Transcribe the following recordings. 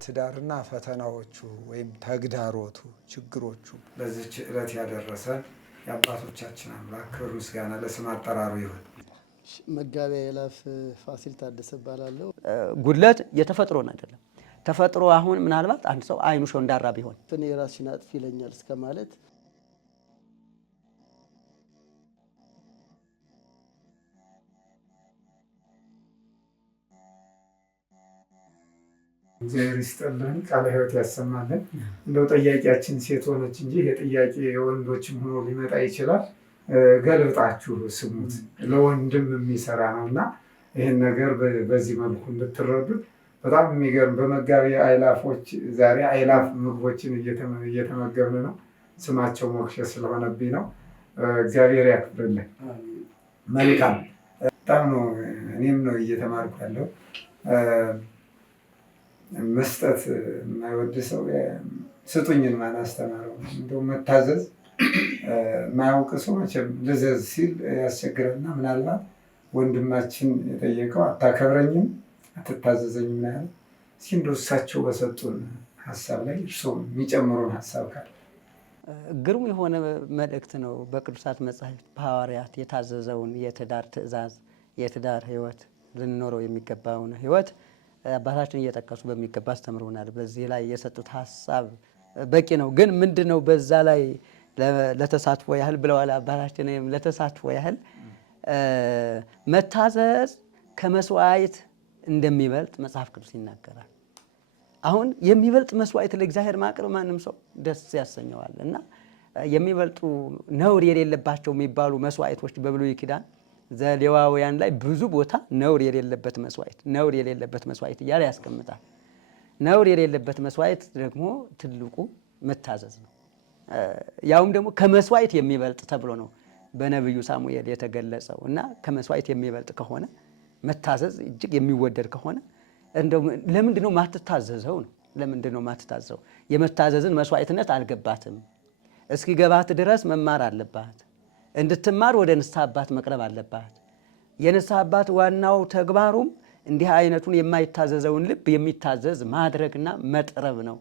ትዳርና ፈተናዎቹ ወይም ተግዳሮቱ ችግሮቹ በዚህች ዕለት ያደረሰን የአባቶቻችን አምላክ ክብር ምስጋና ለስም አጠራሩ ይሁን። መጋቤ አእላፍ ፋሲል ታደሰ እባላለሁ። ጉድለት የተፈጥሮን አይደለም። ተፈጥሮ አሁን ምናልባት አንድ ሰው አይኑ ሾንዳራ ቢሆን እኔ ራሴን አጥፊ ይለኛል እስከ ማለት እግዚአብሔር ይስጥልን፣ ቃለ ሕይወት ያሰማልን። እንደው ጠያቂያችን ሴት ሆነች እንጂ ይሄ ጥያቄ የወንዶችም ሆኖ ሊመጣ ይችላል። ገልብጣችሁ ስሙት፣ ለወንድም የሚሰራ ነው እና ይህን ነገር በዚህ መልኩ እንድትረዱት በጣም የሚገርም በመጋቤ አእላፎች ዛሬ አእላፍ ምግቦችን እየተመገብን ነው። ስማቸው ሞክሼ ስለሆነብኝ ነው። እግዚአብሔር ያክብርልን። መልካም በጣም ነው። እኔም ነው እየተማርኩ ያለው። መስጠት የማይወድ ሰው ስጡኝን ማን አስተማረው? እንደው መታዘዝ የማያውቅ ሰው መቼም ልዘዝ ሲል ያስቸግረና ምናልባት ወንድማችን የጠየቀው አታከብረኝም አትታዘዘኝም ነው ያለው። እስኪ እንደው እሳቸው በሰጡን ሀሳብ ላይ እርስዎ የሚጨምሩን ሀሳብ ካለ። ግሩም የሆነ መልእክት ነው። በቅዱሳት መጻሕፍት በሐዋርያት የታዘዘውን የትዳር ትእዛዝ፣ የትዳር ሕይወት ልንኖረው የሚገባውን ሕይወት አባታችን እየጠቀሱ በሚገባ አስተምረውናል። በዚህ ላይ የሰጡት ሀሳብ በቂ ነው። ግን ምንድነው በዛ ላይ ለተሳትፎ ያህል ብለዋል አባታችን። ለተሳትፎ ያህል መታዘዝ ከመስዋዕት እንደሚበልጥ መጽሐፍ ቅዱስ ይናገራል። አሁን የሚበልጥ መስዋዕት ለእግዚአብሔር ማቅረብ ማንም ሰው ደስ ያሰኘዋል እና የሚበልጡ ነውር የሌለባቸው የሚባሉ መስዋዕቶች በብሉይ ኪዳን ዘሌዋውያን ላይ ብዙ ቦታ ነውር የሌለበት መስዋዕት እያለ ያስቀምጣል። ነውር የሌለበት መስዋዕት ደግሞ ትልቁ መታዘዝ ነው። ያውም ደግሞ ከመስዋዕት የሚበልጥ ተብሎ ነው በነቢዩ ሳሙኤል የተገለጸው እና ከመስዋዕት የሚበልጥ ከሆነ መታዘዝ እጅግ የሚወደድ ከሆነ እንደው ለምንድን ነው ማትታዘዘው ነው? ለምንድን ነው ማትታዘዘው? የመታዘዝን መስዋዕትነት አልገባትም። እስኪገባት ድረስ መማር አለባት። እንድትማር ወደ ንስሐ አባት መቅረብ አለባት። የንስሐ አባት ዋናው ተግባሩም እንዲህ አይነቱን የማይታዘዘውን ልብ የሚታዘዝ ማድረግና መጥረብ ነው።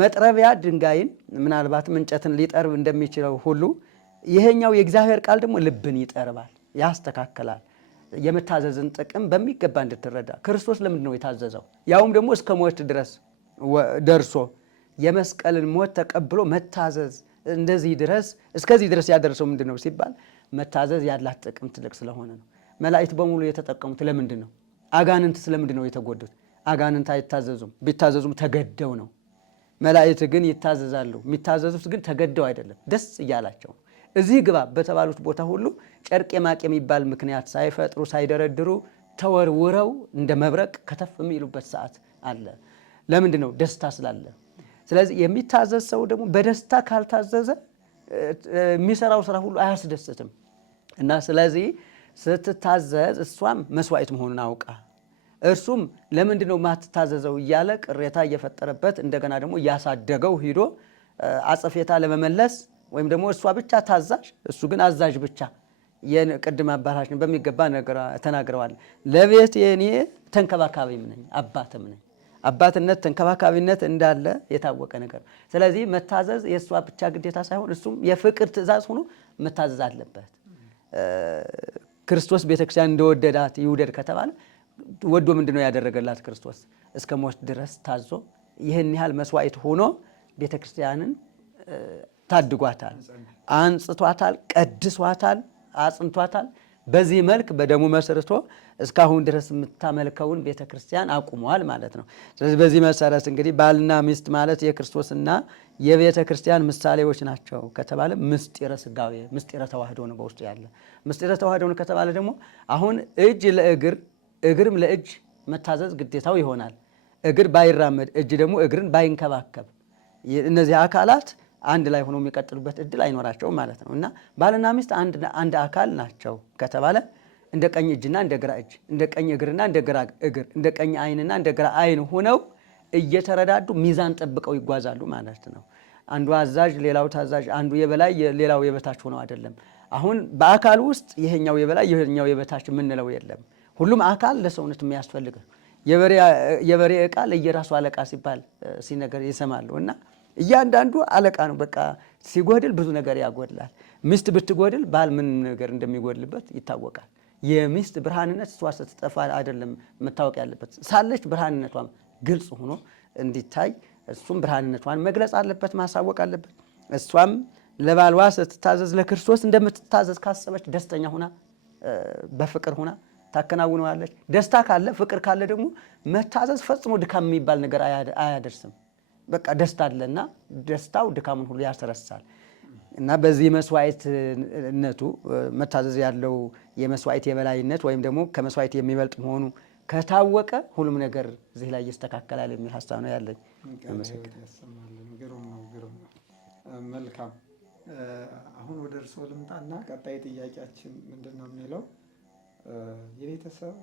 መጥረቢያ ድንጋይን ምናልባትም እንጨትን ሊጠርብ እንደሚችለው ሁሉ ይሄኛው የእግዚአብሔር ቃል ደግሞ ልብን ይጠርባል፣ ያስተካከላል። የመታዘዝን ጥቅም በሚገባ እንድትረዳ ክርስቶስ ለምንድን ነው የታዘዘው? ያውም ደግሞ እስከ ሞት ድረስ ደርሶ የመስቀልን ሞት ተቀብሎ መታዘዝ እንደዚህ ድረስ እስከዚህ ድረስ ያደረሰው ምንድን ነው ሲባል መታዘዝ ያላት ጥቅም ትልቅ ስለሆነ ነው። መላእክት በሙሉ የተጠቀሙት ለምንድን ነው? አጋንንት ስለምንድን ነው የተጎዱት? አጋንንት አይታዘዙም። ቢታዘዙም ተገደው ነው። መላእክት ግን ይታዘዛሉ። የሚታዘዙት ግን ተገደው አይደለም፣ ደስ እያላቸው። እዚህ ግባ በተባሉት ቦታ ሁሉ ጨርቅ የማቅ የሚባል ምክንያት ሳይፈጥሩ ሳይደረድሩ ተወርውረው እንደ መብረቅ ከተፍ የሚሉበት ሰዓት አለ። ለምንድን ነው? ደስታ ስላለ። ስለዚህ የሚታዘዝ ሰው ደግሞ በደስታ ካልታዘዘ የሚሰራው ስራ ሁሉ አያስደስትም እና ስለዚህ ስትታዘዝ እሷም መስዋዕት መሆኑን አውቃ እርሱም ለምንድን ነው ማትታዘዘው እያለ ቅሬታ እየፈጠረበት እንደገና ደግሞ እያሳደገው ሂዶ አጸፌታ ለመመለስ ወይም ደግሞ እሷ ብቻ ታዛዥ እሱ ግን አዛዥ ብቻ የቅድም አባታችን በሚገባ ተናግረዋል። ለቤት የኔ ተንከባካቢም ነኝ አባትም ነኝ። አባትነት ተንከባካቢነት እንዳለ የታወቀ ነገር። ስለዚህ መታዘዝ የእሷ ብቻ ግዴታ ሳይሆን እሱም የፍቅር ትእዛዝ ሆኖ መታዘዝ አለበት። ክርስቶስ ቤተክርስቲያን እንደወደዳት ይውደድ ከተባለ ወዶ ምንድነው ያደረገላት? ክርስቶስ እስከ ሞት ድረስ ታዞ ይህን ያህል መስዋዕት ሆኖ ቤተክርስቲያንን ታድጓታል፣ አንጽቷታል፣ ቀድሷታል፣ አጽንቷታል። በዚህ መልክ በደሙ መስርቶ እስካሁን ድረስ የምታመልከውን ቤተክርስቲያን አቁሟል ማለት ነው። ስለዚህ በዚህ መሰረት እንግዲህ ባልና ሚስት ማለት የክርስቶስና የቤተክርስቲያን ምሳሌዎች ናቸው ከተባለ ምስጢረ ስጋዌ ምስጢረ ተዋህዶ ነው በውስጡ ያለ። ምስጢረ ተዋህዶ ነው ከተባለ ደግሞ አሁን እጅ ለእግር እግርም ለእጅ መታዘዝ ግዴታው ይሆናል። እግር ባይራመድ እጅ ደግሞ እግርን ባይንከባከብ እነዚህ አካላት አንድ ላይ ሆኖ የሚቀጥሉበት እድል አይኖራቸውም ማለት ነው። እና ባልና ሚስት አንድ አካል ናቸው ከተባለ እንደ ቀኝ እጅና እንደ ግራ እጅ፣ እንደ ቀኝ እግርና እንደ ግራ እግር፣ እንደ ቀኝ ዓይንና እንደ ግራ ዓይን ሆነው እየተረዳዱ ሚዛን ጠብቀው ይጓዛሉ ማለት ነው። አንዱ አዛዥ ሌላው ታዛዥ፣ አንዱ የበላይ ሌላው የበታች ሆነው አይደለም። አሁን በአካል ውስጥ ይሄኛው የበላይ ይሄኛው የበታች የምንለው የለም። ሁሉም አካል ለሰውነት የሚያስፈልግ የበሬ ዕቃ ለየራሱ አለቃ ሲባል ሲነገር ይሰማሉ። እና እያንዳንዱ አለቃ ነው። በቃ ሲጎድል ብዙ ነገር ያጎድላል። ሚስት ብትጎድል ባል ምን ነገር እንደሚጎድልበት ይታወቃል። የሚስት ብርሃንነት እሷ ስትጠፋ አይደለም መታወቅ ያለበት፣ ሳለች ብርሃንነቷም ግልጽ ሆኖ እንዲታይ እሱም ብርሃንነቷን መግለጽ አለበት፣ ማሳወቅ አለበት። እሷም ለባልዋ ስትታዘዝ ለክርስቶስ እንደምትታዘዝ ካሰበች ደስተኛ ሁና በፍቅር ሁና ታከናውነዋለች። ደስታ ካለ ፍቅር ካለ ደግሞ መታዘዝ ፈጽሞ ድካም የሚባል ነገር አያደርስም። በቃ ደስታ አለና ደስታው ድካሙን ሁሉ ያስረሳል። እና በዚህ መስዋዕትነቱ መታዘዝ ያለው የመስዋዕት የበላይነት ወይም ደግሞ ከመስዋዕት የሚበልጥ መሆኑ ከታወቀ ሁሉም ነገር እዚህ ላይ ይስተካከላል የሚል ሀሳብ ነው ያለኝ። መልካም። አሁን ወደ እርስዎ ልምጣና ቀጣይ ጥያቄያችን ምንድን ነው የሚለው የቤተሰብ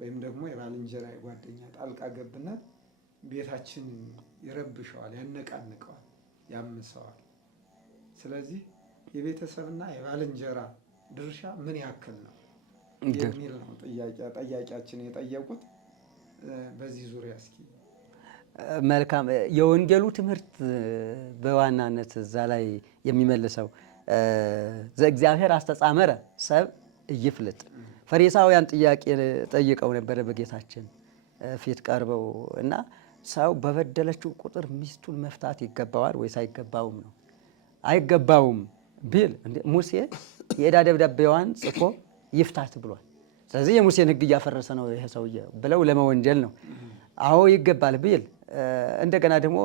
ወይም ደግሞ የባልንጀራ የጓደኛ ጣልቃ ገብነት ቤታችን ይረብሸዋል፣ ያነቃንቀዋል፣ ያምሰዋል። ስለዚህ የቤተሰብና የባልንጀራ ድርሻ ምን ያክል ነው የሚል ነው ጠያቂያችን የጠየቁት። በዚህ ዙሪያ እስኪ መልካም። የወንጌሉ ትምህርት በዋናነት እዛ ላይ የሚመልሰው ዘእግዚአብሔር አስተጻመረ ሰብ እይፍልጥ። ፈሪሳውያን ጥያቄ ጠይቀው ነበረ በጌታችን ፊት ቀርበው እና ሰው በበደለችው ቁጥር ሚስቱን መፍታት ይገባዋል ወይስ አይገባውም ነው። አይገባውም ቢል ሙሴ የዕዳ ደብዳቤዋን ጽፎ ይፍታት ብሏል። ስለዚህ የሙሴን ሕግ እያፈረሰ ነው ይሄ ሰውዬ ብለው ለመወንጀል ነው። አዎ ይገባል ቢል እንደገና ደግሞ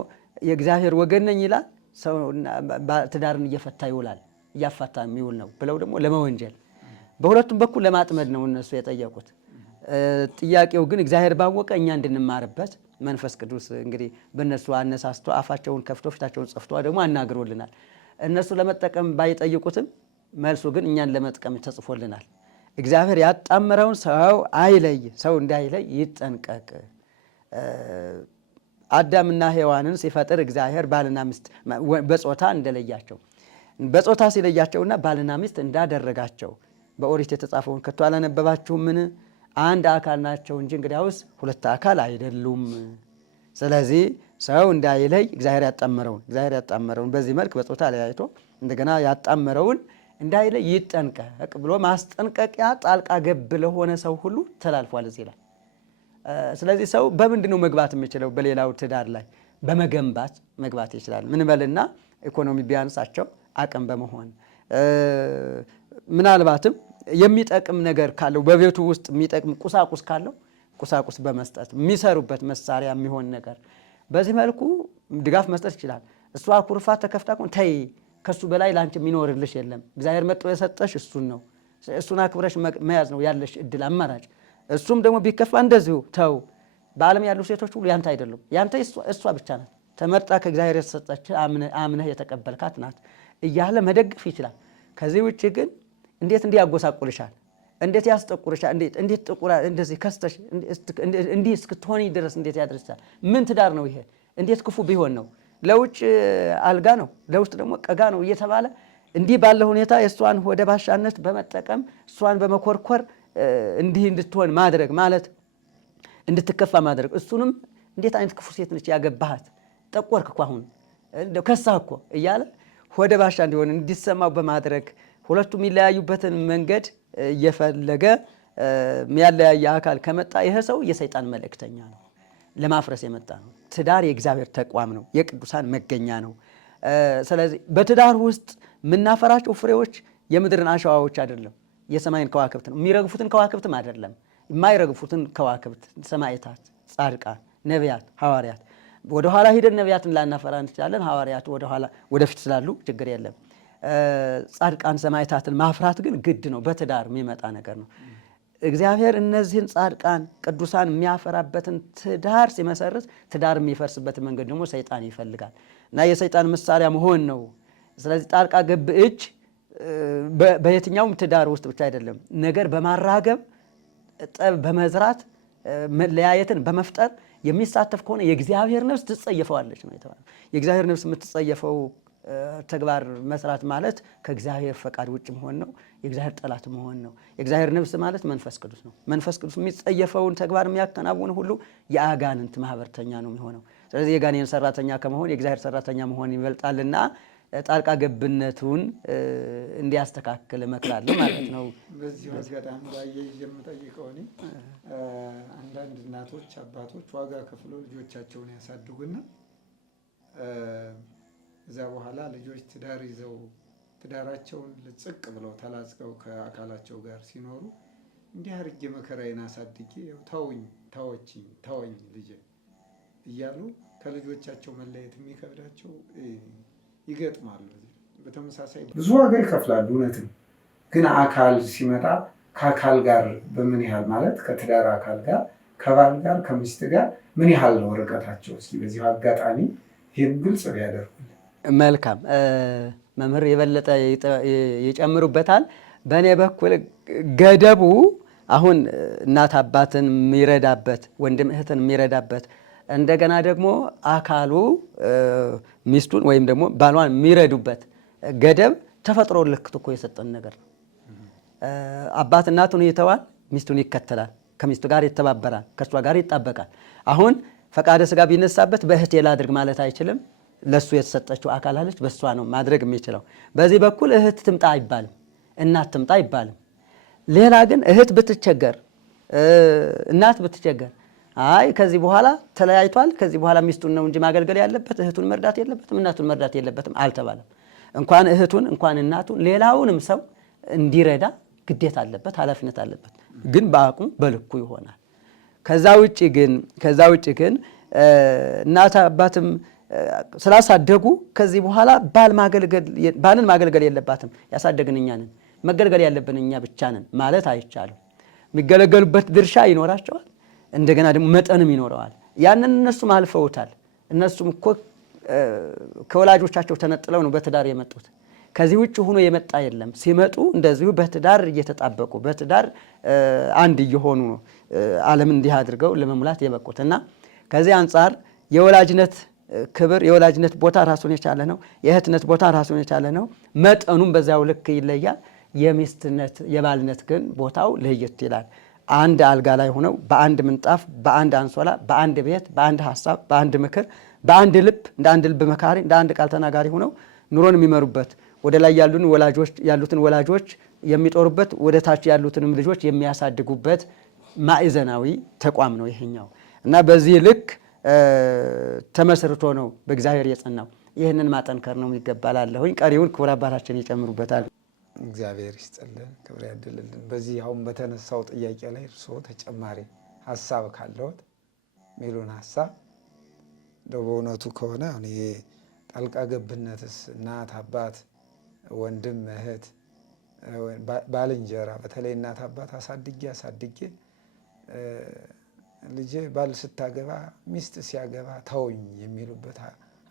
የእግዚአብሔር ወገን ነኝ ይላል፣ ሰው ትዳርን እየፈታ ይውላል፣ እያፋታ የሚውል ነው ብለው ደግሞ ለመወንጀል፣ በሁለቱም በኩል ለማጥመድ ነው እነሱ የጠየቁት። ጥያቄው ግን እግዚአብሔር ባወቀ እኛ እንድንማርበት መንፈስ ቅዱስ እንግዲህ በእነሱ አነሳስቶ አፋቸውን ከፍቶ ፊታቸውን ጽፍቶ ደግሞ አናግሮልናል። እነሱ ለመጠቀም ባይጠይቁትም መልሱ ግን እኛን ለመጥቀም ተጽፎልናል። እግዚአብሔር ያጣመረውን ሰው አይለይ፣ ሰው እንዳይለይ ይጠንቀቅ። አዳምና ሔዋንን ሲፈጥር እግዚአብሔር ባልና ሚስት በጾታ እንደለያቸው፣ በጾታ ሲለያቸውና ባልና ሚስት እንዳደረጋቸው በኦሪት የተጻፈውን ከቶ አላነበባችሁምን? አንድ አካል ናቸው እንጂ እንግዲያውስ ሁለት አካል አይደሉም። ስለዚህ ሰው እንዳይለይ እግዚአብሔር ያጣመረውን በዚህ መልክ በጾታ ለያይቶ እንደገና ያጣመረውን እንዳይለይ ይጠንቀቅ ብሎ ማስጠንቀቂያ ጣልቃ ገብ ለሆነ ሰው ሁሉ ተላልፏል እዚህ ላይ። ስለዚህ ሰው በምንድን ነው መግባት የሚችለው? በሌላው ትዳር ላይ በመገንባት መግባት ይችላል። ምን በልና ኢኮኖሚ ቢያንሳቸው አቅም በመሆን ምናልባትም የሚጠቅም ነገር ካለው በቤቱ ውስጥ የሚጠቅም ቁሳቁስ ካለው ቁሳቁስ በመስጠት የሚሰሩበት መሳሪያ የሚሆን ነገር በዚህ መልኩ ድጋፍ መስጠት ይችላል። እሷ ኩርፋ ተከፍታ ተይ ከሱ በላይ ላንቺ የሚኖርልሽ የለም፣ እግዚአብሔር መጥቶ የሰጠሽ እሱን ነው፣ እሱን አክብረሽ መያዝ ነው ያለሽ እድል አማራጭ። እሱም ደግሞ ቢከፋ እንደዚሁ ተው። በዓለም ያሉ ሴቶች ሁሉ ያንተ አይደሉም፣ ያንተ እሷ ብቻ ናት፣ ተመርጣ ከእግዚአብሔር የተሰጠች አምነህ የተቀበልካት ናት እያለ መደገፍ ይችላል። ከዚህ ውጭ ግን እንዴት እንዲህ ያጎሳቁልሻል፣ እንዴት ያስጠቁርሻል፣ እንዴት ጥቁራ እንደዚህ ከስተሽ እንዲህ እስክትሆኒ ድረስ እንዴት ያደርሳል? ምን ትዳር ነው ይሄ? እንዴት ክፉ ቢሆን ነው? ለውጭ አልጋ ነው ለውስጥ ደግሞ ቀጋ ነው እየተባለ እንዲህ ባለ ሁኔታ የእሷን ወደ ባሻነት በመጠቀም እሷን በመኮርኮር እንዲህ እንድትሆን ማድረግ ማለት እንድትከፋ ማድረግ። እሱንም እንዴት አይነት ክፉ ሴት ነች ያገባሃት፣ ጠቆርክ እኮ አሁን ከሳህ እኮ እያለ ወደ ባሻ እንዲሆን እንዲሰማው በማድረግ ሁለቱም የሚለያዩበትን መንገድ እየፈለገ የሚያለያየ አካል ከመጣ ይሄ ሰው የሰይጣን መልእክተኛ ነው፣ ለማፍረስ የመጣ ነው። ትዳር የእግዚአብሔር ተቋም ነው፣ የቅዱሳን መገኛ ነው። ስለዚህ በትዳር ውስጥ የምናፈራቸው ፍሬዎች የምድርን አሸዋዎች አይደለም፣ የሰማይን ከዋክብት ነው። የሚረግፉትን ከዋክብትም አይደለም፣ የማይረግፉትን ከዋክብት ሰማዕታት፣ ጻድቃን፣ ነቢያት፣ ሐዋርያት። ወደኋላ ሂደን ነቢያትን ላናፈራ እንችላለን። ሐዋርያት ወደኋላ ወደፊት ስላሉ ችግር የለም። ጻድቃን ሰማዕታትን ማፍራት ግን ግድ ነው፣ በትዳር የሚመጣ ነገር ነው። እግዚአብሔር እነዚህን ጻድቃን ቅዱሳን የሚያፈራበትን ትዳር ሲመሰርት ትዳር የሚፈርስበትን መንገድ ደግሞ ሰይጣን ይፈልጋል እና የሰይጣን መሳሪያ መሆን ነው። ስለዚህ ጣልቃ ገብ እጅ በየትኛውም ትዳር ውስጥ ብቻ አይደለም፣ ነገር በማራገብ ጠብ በመዝራት መለያየትን በመፍጠር የሚሳተፍ ከሆነ የእግዚአብሔር ነፍስ ትጸየፈዋለች ነው የተባለው። የእግዚአብሔር ነፍስ የምትጸየፈው ተግባር መስራት ማለት ከእግዚአብሔር ፈቃድ ውጭ መሆን ነው። የእግዚአብሔር ጠላት መሆን ነው። የእግዚአብሔር ነፍስ ማለት መንፈስ ቅዱስ ነው። መንፈስ ቅዱስ የሚጸየፈውን ተግባር የሚያከናውን ሁሉ የአጋንንት ማህበርተኛ ነው የሚሆነው። ስለዚህ የጋኔን ሰራተኛ ከመሆን የእግዚአብሔር ሰራተኛ መሆን ይበልጣልና ጣልቃ ገብነቱን እንዲያስተካክል እመክራለሁ ማለት ነው። በዚህ አጋጣሚ ላይ የምጠይቀው እኔ አንዳንድ እናቶች አባቶች ዋጋ ከፍለው ልጆቻቸውን ያሳድጉና እዛ በኋላ ልጆች ትዳር ይዘው ትዳራቸውን ልጽቅ ብለው ተላጽቀው ከአካላቸው ጋር ሲኖሩ እንዲህ አድርጌ መከራዬን አሳድጌ ተውኝ ተወኝ ልጄ እያሉ ከልጆቻቸው መለየት የሚከብዳቸው ይገጥማሉ። በተመሳሳይ ብዙ ዋጋ ይከፍላሉ። እውነት ነው። ግን አካል ሲመጣ ከአካል ጋር በምን ያህል ማለት ከትዳር አካል ጋር ከባል ጋር ከሚስት ጋር ምን ያህል ነው ርቀታቸው? እስኪ በዚሁ አጋጣሚ ይህን ግልጽ ቢያደርጉልን። መልካም መምህር የበለጠ ይጨምሩበታል። በእኔ በኩል ገደቡ አሁን እናት አባትን የሚረዳበት ወንድም እህትን የሚረዳበት እንደገና ደግሞ አካሉ ሚስቱን ወይም ደግሞ ባሏን የሚረዱበት ገደብ ተፈጥሮ ልክት እኮ የሰጠን ነገር ነው። አባት እናቱን ይተዋል፣ ሚስቱን ይከተላል፣ ከሚስቱ ጋር ይተባበራል፣ ከእሷ ጋር ይጣበቃል። አሁን ፈቃደ ስጋ ቢነሳበት በእህቴ ላድርግ ማለት አይችልም። ለሱ የተሰጠችው አካል አለች፣ በሷ ነው ማድረግ የሚችለው። በዚህ በኩል እህት ትምጣ አይባልም፣ እናት ትምጣ አይባልም። ሌላ ግን እህት ብትቸገር እናት ብትቸገር አይ ከዚህ በኋላ ተለያይቷል፣ ከዚህ በኋላ ሚስቱን ነው እንጂ ማገልገል ያለበት እህቱን መርዳት የለበትም፣ እናቱን መርዳት የለበትም አልተባለም። እንኳን እህቱን እንኳን እናቱን ሌላውንም ሰው እንዲረዳ ግዴታ አለበት፣ ኃላፊነት አለበት። ግን በአቅሙ በልኩ ይሆናል። ከዛ ውጭ ግን እናት አባትም ስላሳደጉ ከዚህ በኋላ ባልን ማገልገል የለባትም። ያሳደግን እኛ ነን፣ መገልገል ያለብን እኛ ብቻ ነን ማለት አይቻልም። የሚገለገሉበት ድርሻ ይኖራቸዋል፣ እንደገና ደግሞ መጠንም ይኖረዋል። ያንን እነሱም አልፈውታል። እነሱም እኮ ከወላጆቻቸው ተነጥለው ነው በትዳር የመጡት። ከዚህ ውጭ ሆኖ የመጣ የለም። ሲመጡ እንደዚሁ በትዳር እየተጣበቁ በትዳር አንድ እየሆኑ ነው ዓለም እንዲህ አድርገው ለመሙላት የበቁት እና ከዚህ አንጻር የወላጅነት ክብር የወላጅነት ቦታ ራሱን የቻለ ነው። የእህትነት ቦታ ራሱን የቻለ ነው። መጠኑም በዚያው ልክ ይለያል። የሚስትነት የባልነት ግን ቦታው ለየት ይላል። አንድ አልጋ ላይ ሆነው በአንድ ምንጣፍ፣ በአንድ አንሶላ፣ በአንድ ቤት፣ በአንድ ሀሳብ፣ በአንድ ምክር፣ በአንድ ልብ እንደ አንድ ልብ መካሪ እንደ አንድ ቃል ተናጋሪ ሆነው ኑሮን የሚመሩበት ወደ ላይ ያሉትን ወላጆች የሚጦሩበት ወደ ታች ያሉትንም ልጆች የሚያሳድጉበት ማዕዘናዊ ተቋም ነው ይሄኛው እና በዚህ ልክ ተመስርቶ ነው በእግዚአብሔር የጸናው። ይህንን ማጠንከር ነው ይገባላለሁኝ። ቀሪውን ክቡር አባታችን ይጨምሩበታል። እግዚአብሔር ይስጥልን፣ ክብር ያድልልን። በዚህ አሁን በተነሳው ጥያቄ ላይ እርስዎ ተጨማሪ ሀሳብ ካለዎት ሚሉን ሀሳብ እንደው በእውነቱ ከሆነ እኔ ጣልቃ ገብነትስ እናት አባት፣ ወንድም እህት፣ ባልንጀራ በተለይ እናት አባት አሳድጌ ልጄ ባል ስታገባ ሚስት ሲያገባ ተውኝ የሚሉበት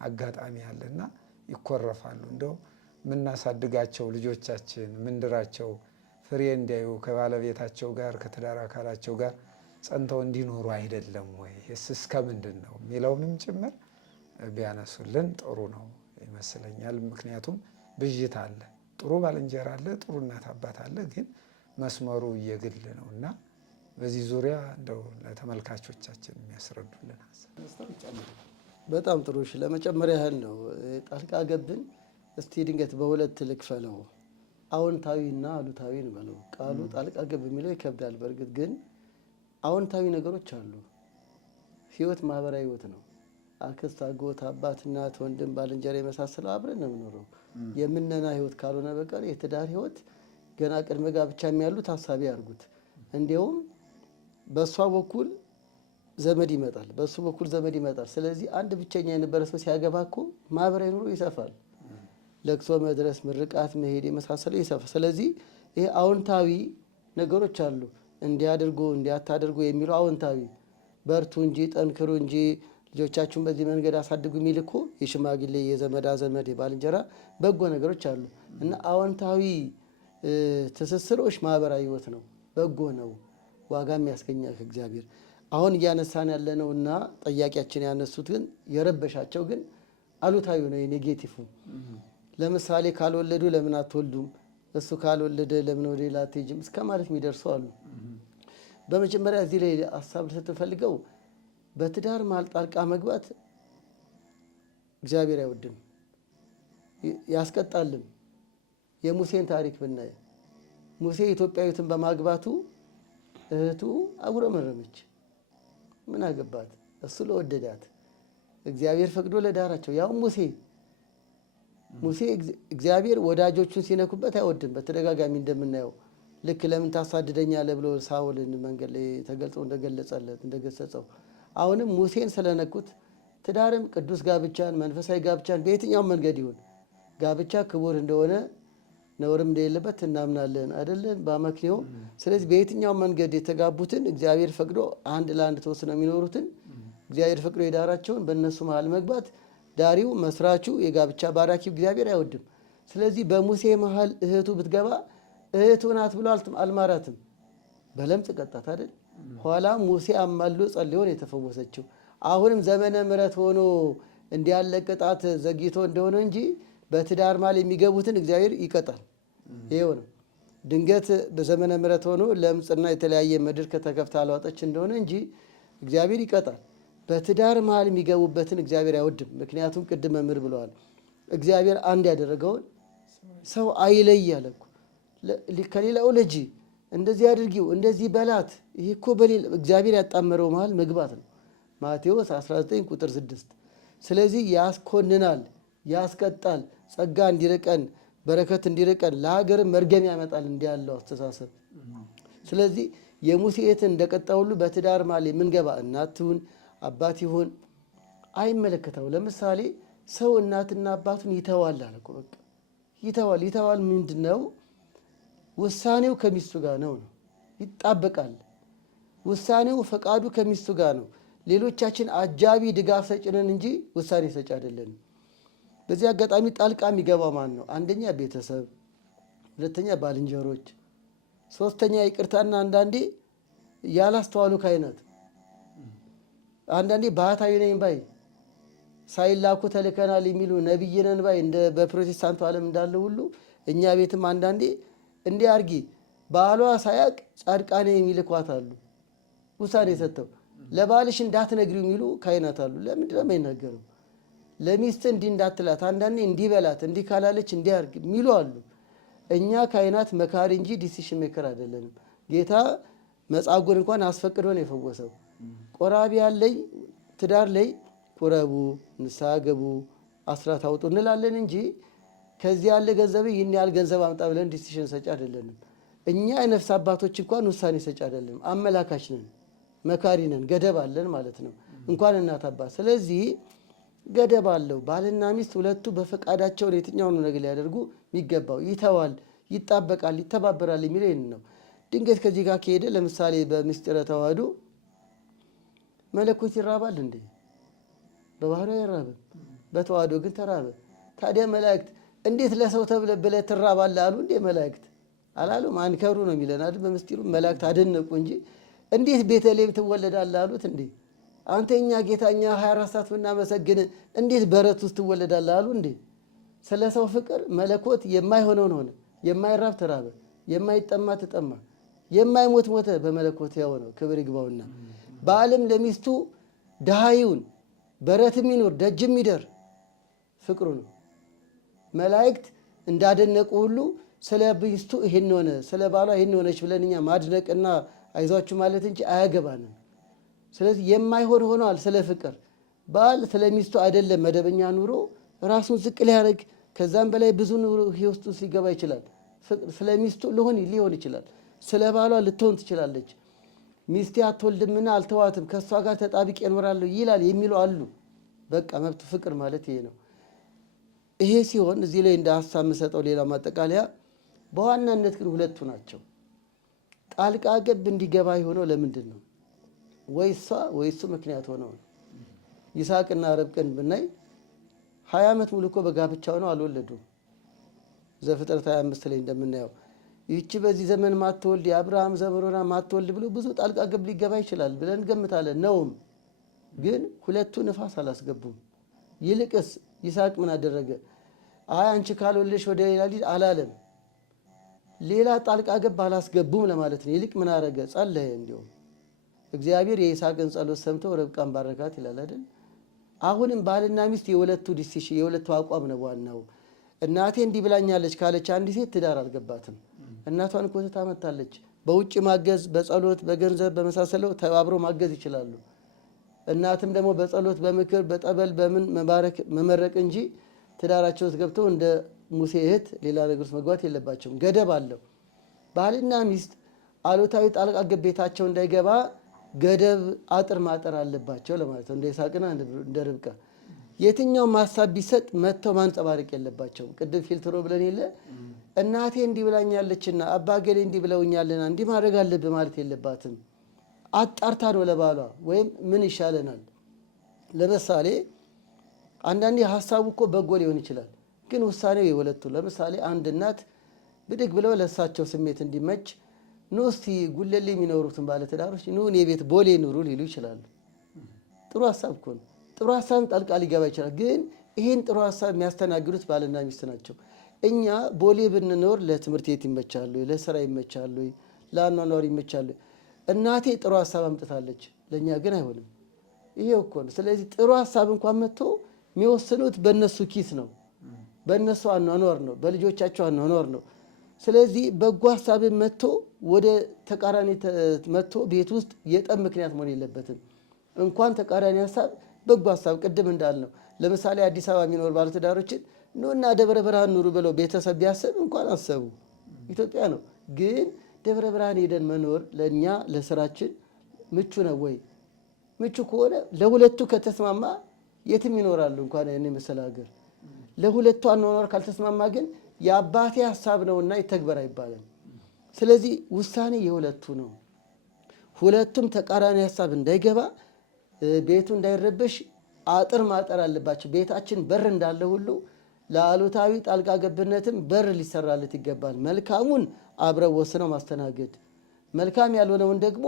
አጋጣሚ አለና ይኮረፋሉ። እንደው ምናሳድጋቸው ልጆቻችን ምንድራቸው ፍሬ እንዲያዩ ከባለቤታቸው ጋር ከትዳር አካላቸው ጋር ጸንተው እንዲኖሩ አይደለም ወይ? እስከ ምንድን ነው የሚለውንም ጭምር ቢያነሱልን ጥሩ ነው ይመስለኛል። ምክንያቱም ብዥታ አለ። ጥሩ ባልንጀራ አለ፣ ጥሩ እናት አባት አለ፣ ግን መስመሩ የግል ነው እና በዚህ ዙሪያ እንደው ለተመልካቾቻችን የሚያስረዱልን ሀሳብ። በጣም ጥሩ። እሺ ለመጨመር ያህል ነው። ጣልቃ ገብን እስቲ ድንገት በሁለት ልክፈለው፣ አዎንታዊና አሉታዊ እንበለው። ቃሉ ጣልቃ ገብ የሚለው ይከብዳል። በእርግጥ ግን አዎንታዊ ነገሮች አሉ። ህይወት ማህበራዊ ህይወት ነው። አክስት፣ አጎት፣ አባት፣ እናት፣ ወንድም፣ ባልንጀራ የመሳሰለው አብረን ነው የምኖረው። የምነና ህይወት ካልሆነ በቀር የትዳር ህይወት ገና ቅድመ ጋብቻ የሚያሉ ታሳቢ ያርጉት። እንዲያውም በእሷ በኩል ዘመድ ይመጣል፣ በእሱ በኩል ዘመድ ይመጣል። ስለዚህ አንድ ብቸኛ የነበረ ሰው ሲያገባ እኮ ማህበራዊ ኑሮ ይሰፋል። ለቅሶ መድረስ፣ ምርቃት መሄድ የመሳሰለው ይሰፋል። ስለዚህ ይሄ አዎንታዊ ነገሮች አሉ። እንዲያድርጉ እንዲያታድርጉ የሚሉ አዎንታዊ፣ በርቱ እንጂ ጠንክሩ እንጂ ልጆቻችሁን በዚህ መንገድ አሳድጉ የሚል እኮ የሽማግሌ የዘመዳ ዘመድ የባልንጀራ በጎ ነገሮች አሉ እና አዎንታዊ ትስስሮች ማህበራዊ ህይወት ነው፣ በጎ ነው፣ ዋጋ የሚያስገኛ ከእግዚአብሔር። አሁን እያነሳን ያለነው እና ጠያቂያችን ያነሱት ግን የረበሻቸው ግን አሉታዊ ነው፣ የኔጌቲቭ። ለምሳሌ ካልወለዱ ለምን አትወልዱም፣ እሱ ካልወለደ ለምን ወደ ሌላ አትሄጂም እስከ ማለት የሚደርሱ አሉ። በመጀመሪያ እዚህ ላይ ሀሳብ ልሰጥ ፈልገው በትዳር መሀል ጣልቃ መግባት እግዚአብሔር አይወድም፣ ያስቀጣልም። የሙሴን ታሪክ ብናይ ሙሴ ኢትዮጵያዊትን በማግባቱ እህቱ አጉረመረመች። ምን አገባት? እሱ ለወደዳት እግዚአብሔር ፈቅዶ ለዳራቸው። ያው ሙሴ እግዚአብሔር ወዳጆቹን ሲነኩበት አይወድም። በተደጋጋሚ እንደምናየው ልክ ለምን ታሳድደኛለህ ብሎ ሳውልን መንገድ ላይ ተገልጾ እንደገለጸለት እንደገሰጸው፣ አሁንም ሙሴን ስለነኩት ትዳርም ቅዱስ ጋብቻን መንፈሳዊ ጋብቻን በየትኛውም መንገድ ይሁን ጋብቻ ክቡር እንደሆነ ነውርም እንደሌለበት እናምናለን አይደለን በአመክንዮ። ስለዚህ በየትኛውም መንገድ የተጋቡትን እግዚአብሔር ፈቅዶ አንድ ለአንድ ተወስነው የሚኖሩትን እግዚአብሔር ፈቅዶ የዳራቸውን በእነሱ መሀል መግባት ዳሪው መስራቹ የጋብቻ ባራኪው እግዚአብሔር አይወድም። ስለዚህ በሙሴ መሀል እህቱ ብትገባ እህቱ ናት ብሎ አልማራትም፣ በለምጽ ቀጣት አይደል። ኋላ ሙሴ አማሎ ጸልዮን የተፈወሰችው። አሁንም ዘመነ ምሕረት ሆኖ እንዲያለ ቅጣት ዘግይቶ እንደሆነ እንጂ በትዳር መሀል የሚገቡትን እግዚአብሔር ይቀጣል። ይሄው ነው። ድንገት በዘመነ ምሕረት ሆኖ ለምጽና የተለያየ ምድር ከተከፍታ አልዋጠች እንደሆነ እንጂ እግዚአብሔር ይቀጣል። በትዳር መሀል የሚገቡበትን እግዚአብሔር አይወድም። ምክንያቱም ቅድም መምህር ብለዋል፣ እግዚአብሔር አንድ ያደረገውን ሰው አይለይ አለ እኮ። ከሌላው ልጅ እንደዚህ አድርጊው እንደዚህ በላት፣ ይህ እኮ እግዚአብሔር ያጣመረው መሀል መግባት ነው። ማቴዎስ 19 ቁጥር 6። ስለዚህ ያስኮንናል፣ ያስቀጣል፣ ጸጋ እንዲርቀን በረከት እንዲርቀን ለሀገርም መርገም ያመጣል እንዲህ ያለው አስተሳሰብ። ስለዚህ የሙሴ እህትን እንደቀጣ ሁሉ በትዳር መሀል የምንገባ እናት ይሁን አባት ይሁን አይመለከተው። ለምሳሌ ሰው እናትና አባቱን ይተዋል አለ እኮ። በቃ ይተዋል ምንድን ነው? ውሳኔው ከሚስቱ ጋር ነው፣ ይጣበቃል። ውሳኔው ፈቃዱ ከሚስቱ ጋር ነው። ሌሎቻችን አጃቢ ድጋፍ ሰጭ ነን እንጂ ውሳኔ ሰጭ አይደለንም። በዚህ አጋጣሚ ጣልቃ የሚገባው ማን ነው? አንደኛ ቤተሰብ፣ ሁለተኛ ባልንጀሮች፣ ሶስተኛ ይቅርታና አንዳንዴ ያላስተዋሉ ካህናት፣ አንዳንዴ ባህታዊ ነኝ ባይ ሳይላኩ ተልከናል የሚሉ ነቢይ ነን ባይ እንደ በፕሮቴስታንቱ ዓለም እንዳለ ሁሉ እኛ ቤትም አንዳንዴ እንዲህ አርጊ ባሏ ሳያቅ ጻድቃኔ የሚልኳት አሉ። ውሳኔ ሰጥተው ለባልሽ እንዳትነግሪው የሚሉ ካህናት አሉ። ለምንድን ነው የማይናገረው? ለሚስት እንዲህ እንዳትላት፣ አንዳንዴ እንዲህ በላት፣ እንዲህ ካላለች እንዲህ አርግ የሚሉ አሉ። እኛ ካህናት መካሪ እንጂ ዲሲሽን ሜከር አይደለንም። ጌታ መጻጉዕን እንኳን አስፈቅዶ ነው የፈወሰው። ቆራቢ ያለኝ ትዳር ላይ ቁረቡ፣ ንስሐ ገቡ፣ አስራት አውጡ እንላለን እንጂ ከዚህ ያለ ገንዘብ ይህን ያህል ገንዘብ አምጣ ብለን ዲሲሽን ሰጭ አይደለንም። እኛ የነፍስ አባቶች እንኳን ውሳኔ ሰጭ አይደለንም። አመላካች ነን፣ መካሪ ነን። ገደብ አለን ማለት ነው፣ እንኳን እናት አባት። ስለዚህ ገደብ አለው። ባልና ሚስት ሁለቱ በፈቃዳቸው የትኛውን ነገር ሊያደርጉ የሚገባው ይተዋል፣ ይጣበቃል፣ ይተባበራል የሚለው ይህን ነው። ድንገት ከዚህ ጋር ከሄደ ለምሳሌ በምስጢረ ተዋህዶ መለኮት ይራባል እንዴ? በባህሪው አይራብም። በተዋህዶ ግን ተራበ። ታዲያ መላእክት እንዴት ለሰው ተብለ ብለህ ትራባለህ አሉ እንዴ? መላእክት አላሉም። አንከሩ ነው የሚለን አይደል? በምስጢሩ መላእክት አደነቁ እንጂ እንዴት ቤተልሔም ትወለዳለህ አሉት እንዴ? አንተ እኛ ጌታኛ 24 ሰዓት ብናመሰግን እንዴት በረት ውስጥ ትወለዳለህ አሉ እንዴ? ስለ ሰው ፍቅር መለኮት የማይሆነውን ሆነ፣ የማይራብ ተራበ፣ የማይጠማ ተጠማ፣ የማይሞት ሞተ። በመለኮት ያው ነው፣ ክብር ይግባውና በዓለም ለሚስቱ ድሃይውን በረትም ይኖር ደጅም ይደር ፍቅሩ ነው። መላእክት እንዳደነቁ ሁሉ ስለ ሚስቱ ይሄን ሆነ፣ ስለ ባሏ ይሄን ሆነች ብለን እኛ ማድነቅና አይዟችሁ ማለት እንጂ አያገባንም። ስለዚህ የማይሆን ሆኗል። ስለ ፍቅር ባል ስለ ሚስቱ አይደለም መደበኛ ኑሮ ራሱን ዝቅ ሊያደርግ ከዛም በላይ ብዙ ኑሮ ህይወት ውስጥ ሊገባ ይችላል። ስለ ሚስቱ ሊሆን ይችላል፣ ስለ ባሏ ልትሆን ትችላለች። ሚስቴ አትወልድምና አልተዋትም ከእሷ ጋር ተጣብቄ እኖራለሁ ይላል የሚሉ አሉ። በቃ መብት ፍቅር ማለት ይሄ ነው። ይሄ ሲሆን እዚህ ላይ እንደ ሀሳብ የምሰጠው ሌላ ማጠቃለያ፣ በዋናነት ግን ሁለቱ ናቸው። ጣልቃ ገብ እንዲገባ የሆነው ለምንድን ነው? ወይ እሷ ወይ እሱ ምክንያት ሆነው። ይስሐቅና ርብቃን ብናይ 20 ዓመት ሙሉ እኮ በጋብቻ ሆነው አልወለዱም። ዘፍጥረት 25 ላይ እንደምናየው ይህቺ በዚህ ዘመን ማትወልድ የአብርሃም ዘመን ሆና ማትወልድ ብሎ ብዙ ጣልቃ ገብ ሊገባ ይችላል ብለን ገምታለን። ነውም ግን ሁለቱ ንፋስ አላስገቡም። ይልቅስ ይስሐቅ ምን አደረገ? አይ አንቺ ካልወለድሽ ወደ ሌላ ልጅ አላለም። ሌላ ጣልቃ ገብ አላስገቡም ለማለት ነው። ይልቅ ምን አደረገ? ጸለየ። እንዲሁም እግዚአብሔር የይስሐቅን ጸሎት ሰምቶ ርብቃን ባረካት ይላል አይደል? አሁንም ባልና ሚስት የሁለቱ ዲሲሽን የሁለቱ አቋም ነው ዋናው። እናቴ እንዲህ ብላኛለች ካለች አንድ ሴት ትዳር አልገባትም። እናቷን እኮ ታመጣለች። በውጭ ማገዝ፣ በጸሎት በገንዘብ በመሳሰለው ተባብሮ ማገዝ ይችላሉ። እናትም ደግሞ በጸሎት በምክር በጠበል በምን መመረቅ እንጂ ትዳራቸው ውስጥ ገብተው እንደ ሙሴ እህት ሌላ ነገር ውስጥ መግባት የለባቸውም። ገደብ አለው። ባልና ሚስት አሉታዊ ጣልቃ ገብ ቤታቸው እንዳይገባ ገደብ አጥር ማጠር አለባቸው ለማለት ነው። እንደ ይስሐቅና እንደ ርብቃ የትኛው ሀሳብ ቢሰጥ መጥተው ማንጸባረቅ የለባቸውም። ቅድም ፊልትሮ ብለን የለ እናቴ እንዲህ ብላኛለችና አባ ገሌ እንዲህ ብለውኛልና እንዲህ ማድረግ አለብህ ማለት የለባትም። አጣርታ ነው ለባሏ ወይም ምን ይሻለናል። ለምሳሌ አንዳንዴ ሀሳቡ እኮ በጎ ሊሆን ይችላል፣ ግን ውሳኔው የሁለቱ። ለምሳሌ አንድ እናት ብድግ ብለው ለእሳቸው ስሜት እንዲመች ኑ እስቲ ጉለሌ የሚኖሩትን ባለትዳሮች ኑ እኔ ቤት ቦሌ ኑሩ ሊሉ ይችላሉ። ጥሩ ሀሳብ እኮ ነው። ጥሩ ሀሳብ ጣልቃ ሊገባ ይችላል፣ ግን ይህን ጥሩ ሀሳብ የሚያስተናግዱት ባልና ሚስት ናቸው። እኛ ቦሌ ብንኖር ለትምህርት ቤት ይመቻሉ፣ ለስራ ይመቻሉ፣ ለአኗኗር ይመቻሉ። እናቴ ጥሩ ሀሳብ አምጥታለች፣ ለእኛ ግን አይሆንም። ይሄ እኮ ነው። ስለዚህ ጥሩ ሀሳብ እንኳን መጥቶ የሚወስኑት በእነሱ ኪስ ነው፣ በእነሱ አኗኗር ነው፣ በልጆቻቸው አኗኗር ነው። ስለዚህ በጎ ሀሳብን መጥቶ ወደ ተቃራኒ መጥቶ ቤት ውስጥ የጠብ ምክንያት መሆን የለበትም። እንኳን ተቃራኒ ሀሳብ በጎ ሀሳብ ቅድም እንዳልነው ለምሳሌ አዲስ አበባ የሚኖር ባለትዳሮችን ኑና ደብረ ብርሃን ኑሩ ብለው ቤተሰብ ቢያስብ እንኳን አሰቡ፣ ኢትዮጵያ ነው። ግን ደብረ ብርሃን ሄደን መኖር ለእኛ ለስራችን ምቹ ነው ወይ? ምቹ ከሆነ ለሁለቱ ከተስማማ የትም ይኖራሉ። እንኳን እኔ መሰለ ሀገር ለሁለቱ አኗኗር ካልተስማማ ግን የአባቴ ሀሳብ ነውና ይተግበር አይባልም። ስለዚህ ውሳኔ የሁለቱ ነው። ሁለቱም ተቃራኒ ሀሳብ እንዳይገባ ቤቱ እንዳይረበሽ አጥር ማጠር አለባቸው። ቤታችን በር እንዳለ ሁሉ ለአሉታዊ ጣልቃ ገብነትም በር ሊሰራለት ይገባል። መልካሙን አብረው ወስነው ማስተናገድ፣ መልካም ያልሆነውን ደግሞ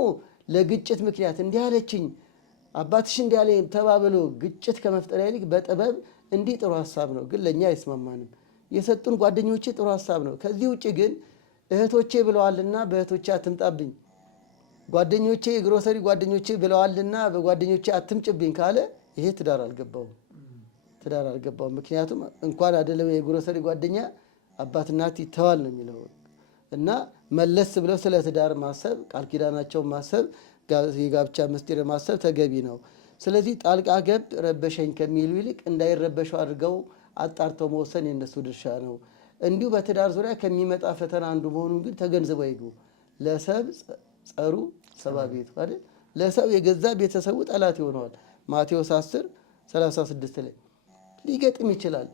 ለግጭት ምክንያት እንዲህ አለችኝ አባትሽ እንዲህ አለኝ ተባብሎ ግጭት ከመፍጠር ይልቅ በጥበብ እንዲህ ጥሩ ሀሳብ ነው ግን ለእኛ አይስማማንም፣ የሰጡን ጓደኞቼ ጥሩ ሀሳብ ነው። ከዚህ ውጭ ግን እህቶቼ ብለዋልና በእህቶቼ አትምጣብኝ፣ ጓደኞቼ የግሮሰሪ ጓደኞቼ ብለዋልና በጓደኞቼ አትምጭብኝ ካለ ይሄ ትዳር አልገባውም። ምክንያቱም እንኳን አይደለም የግሮሰሪ ጓደኛ አባት እናት ይተዋል ነው የሚለው እና መለስ ብለው ስለ ትዳር ማሰብ፣ ቃል ኪዳናቸውን ማሰብ፣ የጋብቻ ምስጢር ማሰብ ተገቢ ነው። ስለዚህ ጣልቃ ገብ ረበሸኝ ከሚሉ ይልቅ እንዳይረበሹ አድርገው አጣርተው መወሰን የነሱ ድርሻ ነው። እንዲሁ በትዳር ዙሪያ ከሚመጣ ፈተና አንዱ መሆኑን ግን ተገንዝበው ይግቡ። ለሰብ ጸሩ ሰባ ቤቱ አይደል? ለሰው የገዛ ቤተሰቡ ጠላት ይሆነዋል። ማቴዎስ 10:36 ላይ ሊገጥም ይችላል።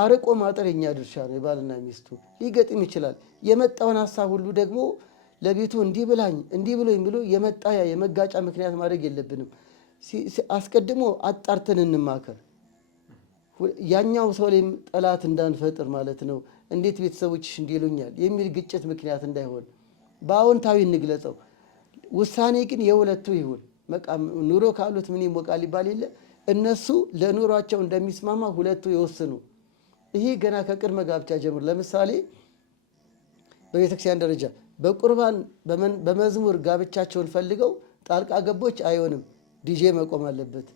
አርቆ ማጠር የኛ ድርሻ ነው። የባልና ሚስቱ ሊገጥም ይችላል። የመጣውን ሀሳብ ሁሉ ደግሞ ለቤቱ እንዲህ ብላኝ እንዲህ ብሎኝ ብሎ የመጣ የመጋጫ ምክንያት ማድረግ የለብንም። አስቀድሞ አጣርተን እንማከር። ያኛው ሰው ላይ ጠላት እንዳንፈጥር ማለት ነው። እንዴት ቤተሰቦችሽ እንዲሉኛል የሚል ግጭት ምክንያት እንዳይሆን በአዎንታዊ እንግለጸው። ውሳኔ ግን የሁለቱ ይሁን። ኑሮ ካሉት ምን ይሞቃል ይባል የለ። እነሱ ለኑሯቸው እንደሚስማማ ሁለቱ ይወስኑ። ይሄ ገና ከቅድመ ጋብቻ ጀምሮ ለምሳሌ በቤተክርስቲያን ደረጃ በቁርባን በመዝሙር ጋብቻቸውን ፈልገው ጣልቃ ገቦች አይሆንም። ዲጄ መቆም አለበት፣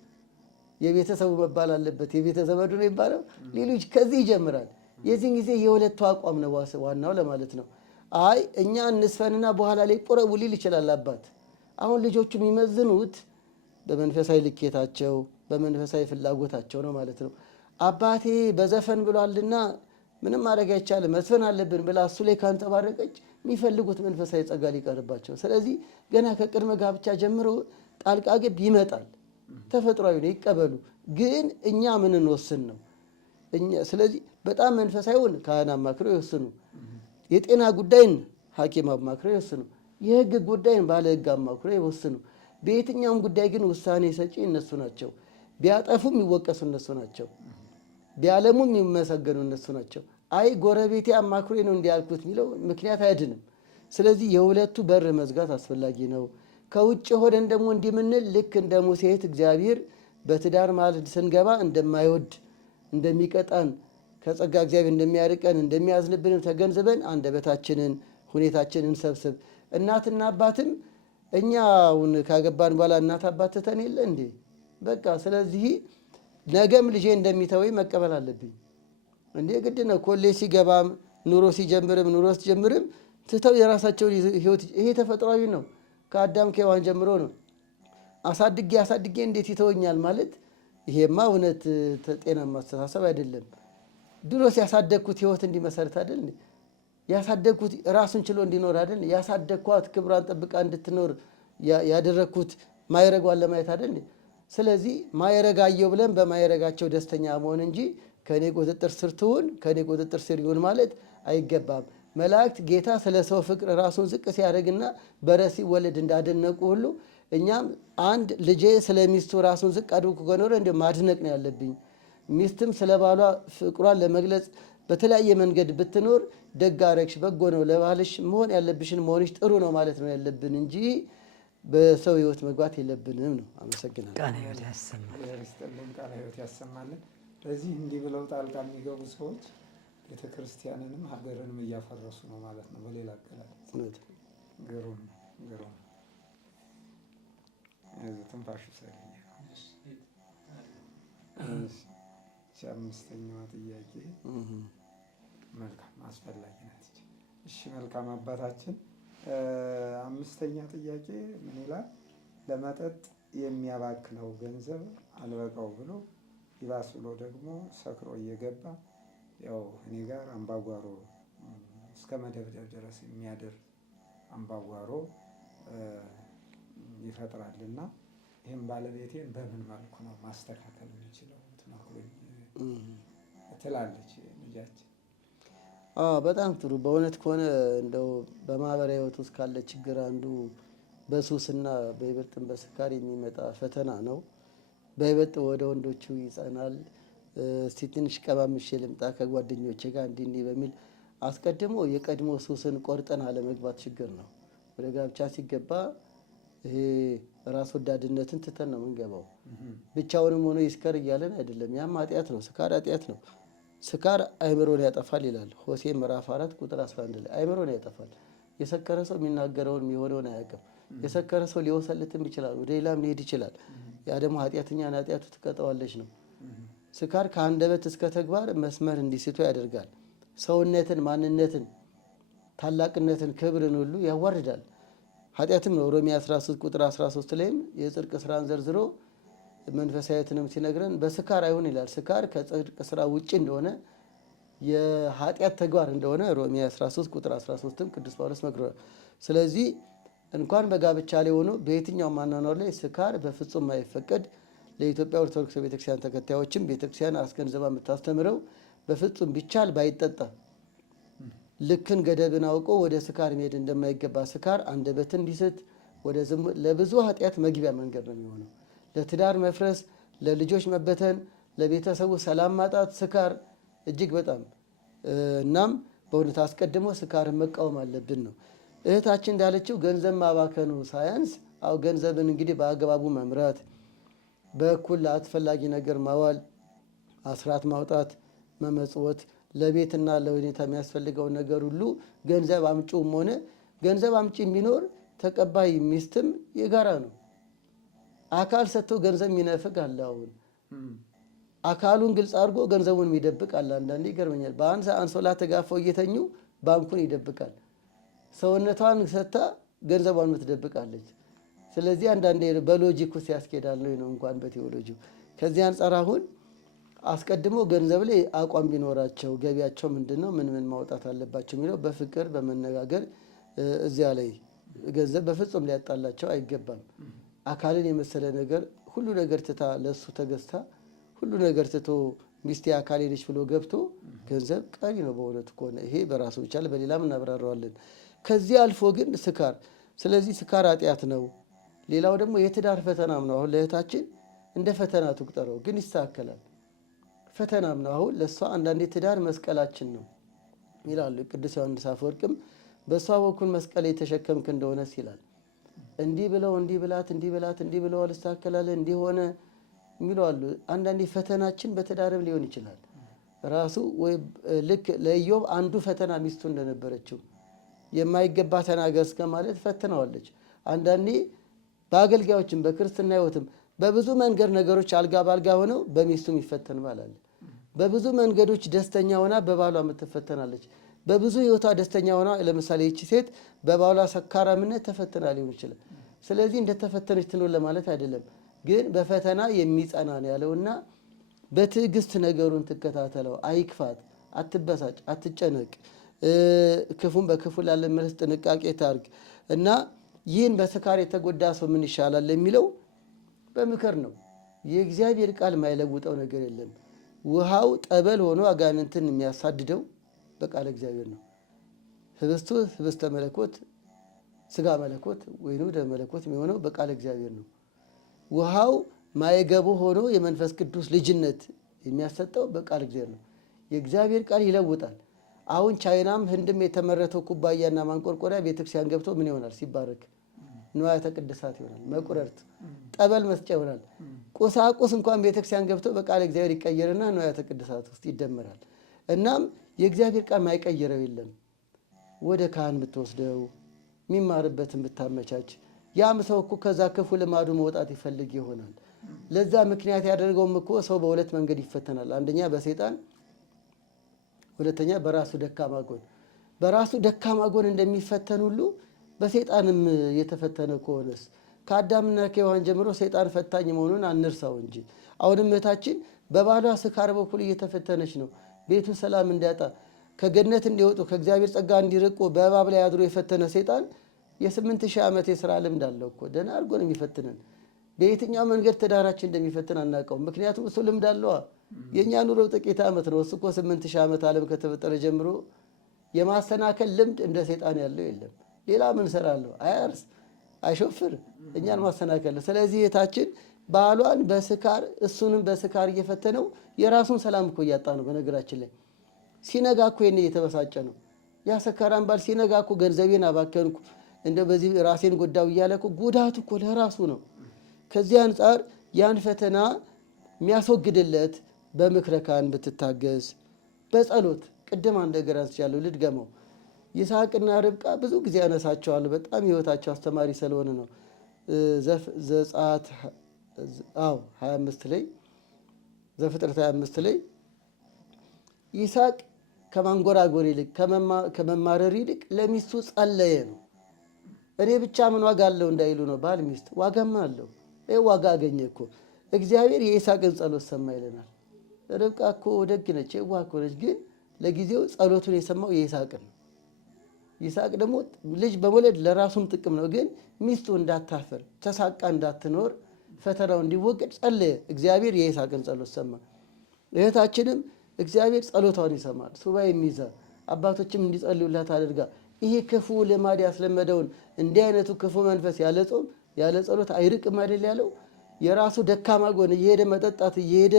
የቤተሰቡ መባል አለበት፣ የቤተዘመዱ ነው የሚባለው ሌሎች ከዚህ ይጀምራል። የዚህን ጊዜ የሁለቱ አቋም ነው ዋናው ለማለት ነው። አይ እኛ እንስፈንና በኋላ ላይ ቁረቡ ሊል ይችላል አባት። አሁን ልጆቹ የሚመዝኑት በመንፈሳዊ ልኬታቸው በመንፈሳዊ ፍላጎታቸው ነው ማለት ነው። አባቴ በዘፈን ብሏልና ምንም ማድረግ አይቻልም መስፈን አለብን ብላ እሱ ላይ ካንጸባረቀች የሚፈልጉት መንፈሳዊ ጸጋ ሊቀርባቸው። ስለዚህ ገና ከቅድመ ጋብቻ ጀምሮ ጣልቃ ገብ ይመጣል። ተፈጥሯዊ ነው፣ ይቀበሉ። ግን እኛ ምን እንወስን ነው። ስለዚህ በጣም መንፈሳዊውን ካህን አማክረው ይወስኑ። የጤና ጉዳይን ሐኪም አማክረው ይወስኑ። የህግ ጉዳይን ባለ ህግ አማክረው ይወስኑ። በየትኛውም ጉዳይ ግን ውሳኔ ሰጪ እነሱ ናቸው። ቢያጠፉም የሚወቀሱ እነሱ ናቸው። ቢያለሙም የሚመሰገኑ እነሱ ናቸው። አይ ጎረቤቴ አማክሮኝ ነው እንዲያልኩት የሚለው ምክንያት አይድንም። ስለዚህ የሁለቱ በር መዝጋት አስፈላጊ ነው። ከውጭ ሆነን ደግሞ እንዲምንል ልክ እንደ ሙሴ እህት እግዚአብሔር በትዳር መሃል ስንገባ እንደማይወድ እንደሚቀጣን ከጸጋ እግዚአብሔር እንደሚያርቀን እንደሚያዝንብንም ተገንዝበን አንደበታችንን ሁኔታችንን እንሰብስብ። እናትና አባትም እኛውን ካገባን በኋላ እናት አባት ትተን የለ እንዴ? በቃ ስለዚህ ነገም ልጄ እንደሚተወኝ መቀበል አለብኝ እንዴ? ግድ ነው። ኮሌጅ ሲገባም ኑሮ ሲጀምርም ትተው የራሳቸውን ህይወት፣ ይሄ ተፈጥሯዊ ነው። ከአዳም ከሔዋን ጀምሮ ነው። አሳድጌ እንዴት ይተወኛል ማለት ይሄማ እውነት ጤናማ አስተሳሰብ አይደለም። ድሮስ ያሳደግኩት ህይወት እንዲመሰርት አይደል? ያሳደግኩት ራሱን ችሎ እንዲኖር አይደል? ያሳደግኳት ክብሯን ጠብቃ እንድትኖር ያደረግኩት ማይረጓን ለማየት አይደል? ስለዚህ ማይረጋየው ብለን በማይረጋቸው ደስተኛ መሆን እንጂ ከኔ ቁጥጥር ስር ትሁን ከኔ ቁጥጥር ስር ይሁን ማለት አይገባም። መላእክት ጌታ ስለ ሰው ፍቅር ራሱን ዝቅ ሲያደርግና በረት ሲወለድ እንዳደነቁ ሁሉ እኛም አንድ ልጄ ስለ ሚስቱ ራሱን ዝቅ አድርጎ ከኖረ እንደ ማድነቅ ነው ያለብኝ። ሚስትም ስለ ባሏ ፍቅሯን ለመግለጽ በተለያየ መንገድ ብትኖር ደግ አደረግሽ፣ በጎ ነው፣ ለባልሽ መሆን ያለብሽን መሆንሽ ጥሩ ነው ማለት ነው ያለብን እንጂ በሰው ህይወት መግባት የለብንም ነው። አመሰግናለሁ። ቃለ ሕይወት ያሰማልን። ቃለ ሕይወት ያሰማልን። ለዚህ እንዲህ ብለው ጣልቃ የሚገቡ ሰዎች ቤተክርስቲያንንም ሀገርንም እያፈረሱ ነው ማለት ነው። በሌላ አገላለጽ ግሩም ትንፋሹ አምስተኛዋ ጥያቄ መልካም አስፈላጊ ናት። እሺ መልካም አባታችን፣ አምስተኛ ጥያቄ ምን ይላል? ለመጠጥ የሚያባክነው ገንዘብ አልበቃው ብሎ ይባስ ብሎ ደግሞ ሰክሮ እየገባ ያው እኔ ጋር አምባጓሮ እስከ መደብደብ ድረስ የሚያደር አምባጓሮ ይፈጥራልና ይህም ባለቤቴን በምን መልኩ ነው ማስተካከል የሚችለው ትመክሩኝ ትላለች ልጃችን። በጣም ጥሩ። በእውነት ከሆነ እንደው በማህበራዊ ህይወት ውስጥ ካለ ችግር አንዱ በሱስና በይበልጥም በስካር የሚመጣ ፈተና ነው። በይበልጥ ወደ ወንዶቹ ይጸናል። እስቲ ትንሽ ቀባምሼ ልምጣ ከጓደኞቼ ጋር እንዲህ በሚል አስቀድሞ የቀድሞ ሱስን ቆርጠን አለመግባት ችግር ነው። ወደ ጋብቻ ሲገባ ይሄ ራስ ወዳድነትን ትተን ነው የምንገባው። ብቻውንም ሆኖ ይስከር እያለን አይደለም። ያም ኃጢአት ነው። ስካር ኃጢአት ነው። ስካር አእምሮን ያጠፋል ይላል ሆሴዕ ምዕራፍ 4 ቁጥር 11 ላይ አእምሮን ያጠፋል። የሰከረ ሰው የሚናገረውን የሚሆነውን አያውቅም። የሰከረ ሰው ሊወሰልትም ይችላል፣ ወደ ሌላም ሊሄድ ይችላል። ያ ደግሞ ኃጢአተኛን ኃጢአቱ ትቀጠዋለች ነው። ስካር ከአንደበት እስከ ተግባር መስመር እንዲስቱ ያደርጋል። ሰውነትን፣ ማንነትን፣ ታላቅነትን፣ ክብርን ሁሉ ያዋርዳል። ኃጢአትም ነው። ሮሜ 13 ቁጥር 13 ላይም የጽድቅ ስራን ዘርዝሮ መንፈሳዊትንም ሲነግረን በስካር አይሁን ይላል። ስካር ከጽድቅ ስራ ውጭ እንደሆነ የኃጢአት ተግባር እንደሆነ ሮሜ 13 ቁጥር 13ም ቅዱስ ጳውሎስ መክሯል። ስለዚህ እንኳን በጋብቻ ላይ ሆኖ በየትኛውም አኗኗር ላይ ስካር በፍጹም አይፈቀድ። ለኢትዮጵያ ኦርቶዶክስ ቤተክርስቲያን ተከታዮችም ቤተክርስቲያን አስገንዝባ የምታስተምረው በፍጹም ቢቻል ባይጠጣ ልክን ገደብን አውቆ ወደ ስካር መሄድ እንደማይገባ። ስካር አንደበትን እንዲስት ወደ ለብዙ ኃጢአት መግቢያ መንገድ ነው የሚሆነው። ለትዳር መፍረስ፣ ለልጆች መበተን፣ ለቤተሰቡ ሰላም ማጣት ስካር እጅግ በጣም እናም በእውነት አስቀድሞ ስካርን መቃወም አለብን ነው። እህታችን እንዳለችው ገንዘብ ማባከኑ ሳያንስ ገንዘብን እንግዲህ በአግባቡ መምራት፣ በእኩል ለአስፈላጊ ነገር ማዋል፣ አስራት ማውጣት፣ መመጽወት፣ ለቤትና ለሁኔታ የሚያስፈልገው ነገር ሁሉ ገንዘብ አምጪውም ሆነ ገንዘብ አምጪ ቢኖር ተቀባይ ሚስትም የጋራ ነው። አካል ሰጥቶ ገንዘብ የሚነፍግ አለ። አሁን አካሉን ግልጽ አድርጎ ገንዘቡን የሚደብቅ አለ። አንዳንዴ ይገርመኛል። በአንድ አንሶላ ተጋፈው እየተኙ ባንኩን ይደብቃል። ሰውነቷን ሰጥታ ገንዘቧን ምትደብቃለች። ስለዚህ አንዳንዴ በሎጂክ ውስጥ ያስኬዳል ነው እንኳን በቴዎሎጂው። ከዚህ አንጻር አሁን አስቀድሞ ገንዘብ ላይ አቋም ቢኖራቸው ገቢያቸው ምንድን ነው፣ ምን ማውጣት አለባቸው የሚለው በፍቅር በመነጋገር እዚያ ላይ ገንዘብ በፍጹም ሊያጣላቸው አይገባም። አካልን የመሰለ ነገር ሁሉ ነገር ትታ ለሱ ተገዝታ ሁሉ ነገር ትቶ ሚስቴ አካሌ ነች ብሎ ገብቶ ገንዘብ ቀሪ ነው በእውነቱ ከሆነ ይሄ በራሱ ይቻል፣ በሌላም እናብራረዋለን። ከዚህ አልፎ ግን ስካር፣ ስለዚህ ስካር ኃጢአት ነው። ሌላው ደግሞ የትዳር ፈተናም ነው። አሁን ለእህታችን እንደ ፈተና ትቁጠረው፣ ግን ይስተካከላል። ፈተናም ነው። አሁን ለእሷ አንዳንዴ ትዳር መስቀላችን ነው። ይላሉ። ቅዱስ ዮሐንስ አፈወርቅም በእሷ በኩል መስቀል የተሸከምክ እንደሆነስ ይላል። እንዲህ ብለው እንዲህ ብላት እንዲህ ብላት እንዲህ ብለው አልስተካከላለ እንዲህ ሆነ የሚሉ አሉ። አንዳንዴ ፈተናችን በትዳርም ሊሆን ይችላል። ራሱ ወይ ልክ ለኢዮብ አንዱ ፈተና ሚስቱ እንደነበረችው የማይገባ ተናገር እስከ ማለት ፈትነዋለች። አንዳንዴ በአገልጋዮችም በክርስትና ሕይወትም በብዙ መንገድ ነገሮች አልጋ ባልጋ ሆነው በሚስቱም ይፈተን ባላል። በብዙ መንገዶች ደስተኛ ሆና በባሏ የምትፈተናለች። በብዙ ሕይወቷ ደስተኛ ሆና ለምሳሌ ይቺ ሴት በባሏ ሰካራምነት ተፈተና ሊሆን ይችላል። ስለዚህ እንደተፈተነች ትኖር ለማለት አይደለም፣ ግን በፈተና የሚጸና ነው ያለውና በትዕግስት ነገሩን ትከታተለው፣ አይክፋት፣ አትበሳጭ፣ አትጨነቅ፣ ክፉን በክፉ ላለመመለስ ጥንቃቄ ታርግ እና ይህን በስካር የተጎዳ ሰው ምን ይሻላል የሚለው በምክር ነው። የእግዚአብሔር ቃል የማይለውጠው ነገር የለም። ውሃው ጠበል ሆኖ አጋንንትን የሚያሳድደው በቃል እግዚአብሔር ነው። ህብስቱ ህብስተ መለኮት ስጋ መለኮት ወይኑ ደም መለኮት የሚሆነው በቃል እግዚአብሔር ነው። ውሃው ማይገቡ ሆኖ የመንፈስ ቅዱስ ልጅነት የሚያሰጠው በቃል እግዚአብሔር ነው። የእግዚአብሔር ቃል ይለውጣል። አሁን ቻይናም ህንድም የተመረተው ኩባያና ማንቆርቆሪያ ቤተክርስቲያን ገብቶ ምን ይሆናል ሲባረክ? ንዋያተ ቅድሳት ይሆናል። መቁረርት ጠበል መስጫ ይሆናል። ቁሳቁስ እንኳን ቤተክርስቲያን ገብቶ በቃል እግዚአብሔር ይቀየርና ንዋያተ ቅድሳት ውስጥ ይደመራል። እናም የእግዚአብሔር ቃል ማይቀየረው የለም። ወደ ካህን ብትወስደው የሚማርበትን ብታመቻች፣ ያም ሰው እኮ ከዛ ክፉ ልማዱ መውጣት ይፈልግ ይሆናል። ለዛ ምክንያት ያደርገውም እኮ ሰው በሁለት መንገድ ይፈተናል። አንደኛ በሰይጣን፣ ሁለተኛ በራሱ ደካማ ጎን። በራሱ ደካማ ጎን እንደሚፈተን ሁሉ በሰይጣንም የተፈተነ ከሆነስ ከአዳምና ከሔዋን ጀምሮ ሰይጣን ፈታኝ መሆኑን አንርሳው እንጂ አሁንም እህታችን በባሏ ስካር በኩል እየተፈተነች ነው። ቤቱ ሰላም እንዲያጣ ከገነት እንዲወጡ ከእግዚአብሔር ጸጋ እንዲርቁ በእባብ ላይ አድሮ የፈተነ ሰይጣን የ8000 ዓመት የሥራ ልምድ አለው እኮ። ደህና አድርጎ ነው የሚፈትነን። በየትኛው መንገድ ትዳራችን እንደሚፈትን አናውቀውም። ምክንያቱም እሱ ልምድ አለዋ። የእኛ ኑሮ ጥቂት ዓመት ነው። እሱ እኮ 8000 ዓመት ዓለም ከተፈጠረ ጀምሮ የማሰናከል ልምድ እንደ ሰይጣን ያለው የለም። ሌላ ምን ሰራለሁ? አያርስ፣ አይሾፍር፣ እኛን ማሰናከል። ስለዚህ የታችን ባሏን በስካር እሱንም በስካር እየፈተነው የራሱን ሰላም እኮ እያጣ ነው። በነገራችን ላይ ሲነጋ እኮ የኔ እየተበሳጨ ነው። ያ ሰካራም ባል ሲነጋ እኮ ገንዘቤን አባከንኩ እንደ በዚህ ራሴን ጎዳው እያለ እኮ ጉዳቱ እኮ ለራሱ ነው። ከዚህ አንጻር ያን ፈተና የሚያስወግድለት በምክረ ካህን ብትታገዝ፣ በጸሎት ቅድም አንድ ነገር አንስቻለሁ፣ ልድገመው። ይስሐቅና ርብቃ ብዙ ጊዜ ያነሳቸዋለሁ። በጣም ህይወታቸው አስተማሪ ስለሆነ ነው። ዘጸአት 25 ላይ ዘፍጥረት 25 ላይ ይስሐቅ ከማንጎራጎር ይልቅ ከመማረር ይልቅ ለሚስቱ ጸለየ ነው። እኔ ብቻ ምን ዋጋ አለው እንዳይሉ ነው። ባል ሚስት ዋጋማ አለው። ይህ ዋጋ አገኘ እኮ እግዚአብሔር የይስሐቅን ጸሎት ሰማ ይለናል። ርብቃ እኮ ደግ ነች፣ የዋህ እኮ ነች። ግን ለጊዜው ጸሎቱን የሰማው የይስሐቅን ነው። ይስሐቅ ደግሞ ልጅ በመውለድ ለራሱም ጥቅም ነው። ግን ሚስቱ እንዳታፈር ተሳቃ እንዳትኖር ፈተናው እንዲወገድ ጸለየ። እግዚአብሔር የይስሐቅን ጸሎት ሰማ። እህታችንም እግዚአብሔር ጸሎቷን ይሰማል። ሱባኤ የሚይዛ አባቶችም እንዲጸልዩላት አድርጋ ይሄ ክፉ ልማድ ያስለመደውን እንዲህ አይነቱ ክፉ መንፈስ ያለ ጾም ያለ ጸሎት አይርቅም አይደል ያለው። የራሱ ደካማ ጎን እየሄደ መጠጣት እየሄደ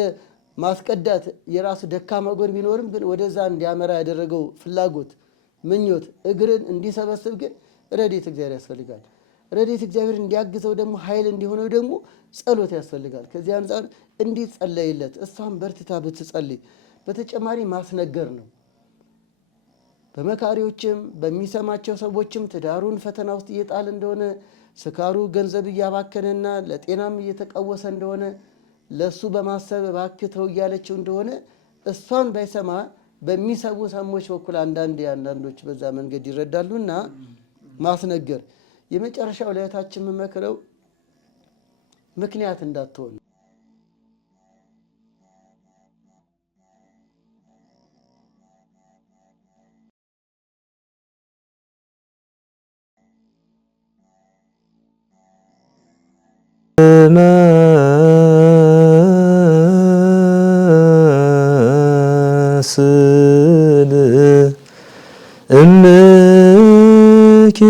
ማስቀዳት የራሱ ደካማ ጎን ቢኖርም ግን ወደዛ እንዲያመራ ያደረገው ፍላጎት ምኞት እግርን እንዲሰበስብ ግን ረድኤተ እግዚአብሔር ያስፈልጋል። ረድኤተ እግዚአብሔር እንዲያግዘው ደግሞ ኃይል እንዲሆነው ደግሞ ጸሎት ያስፈልጋል። ከዚህ አንጻር እንዲጸለይለት እሷም በርትታ ብትጸልይ፣ በተጨማሪ ማስነገር ነው። በመካሪዎችም በሚሰማቸው ሰዎችም ትዳሩን ፈተና ውስጥ እየጣል እንደሆነ ስካሩ ገንዘብ እያባከነና ለጤናም እየተቃወሰ እንደሆነ ለሱ በማሰብ እባክተው እያለችው እንደሆነ እሷን ባይሰማ በሚሰቡ ሰዎች በኩል አንዳንዶች በዛ መንገድ ይረዳሉና ማስነገር። የመጨረሻው ለእህታችን የምመክረው ምክንያት እንዳትሆን ነው።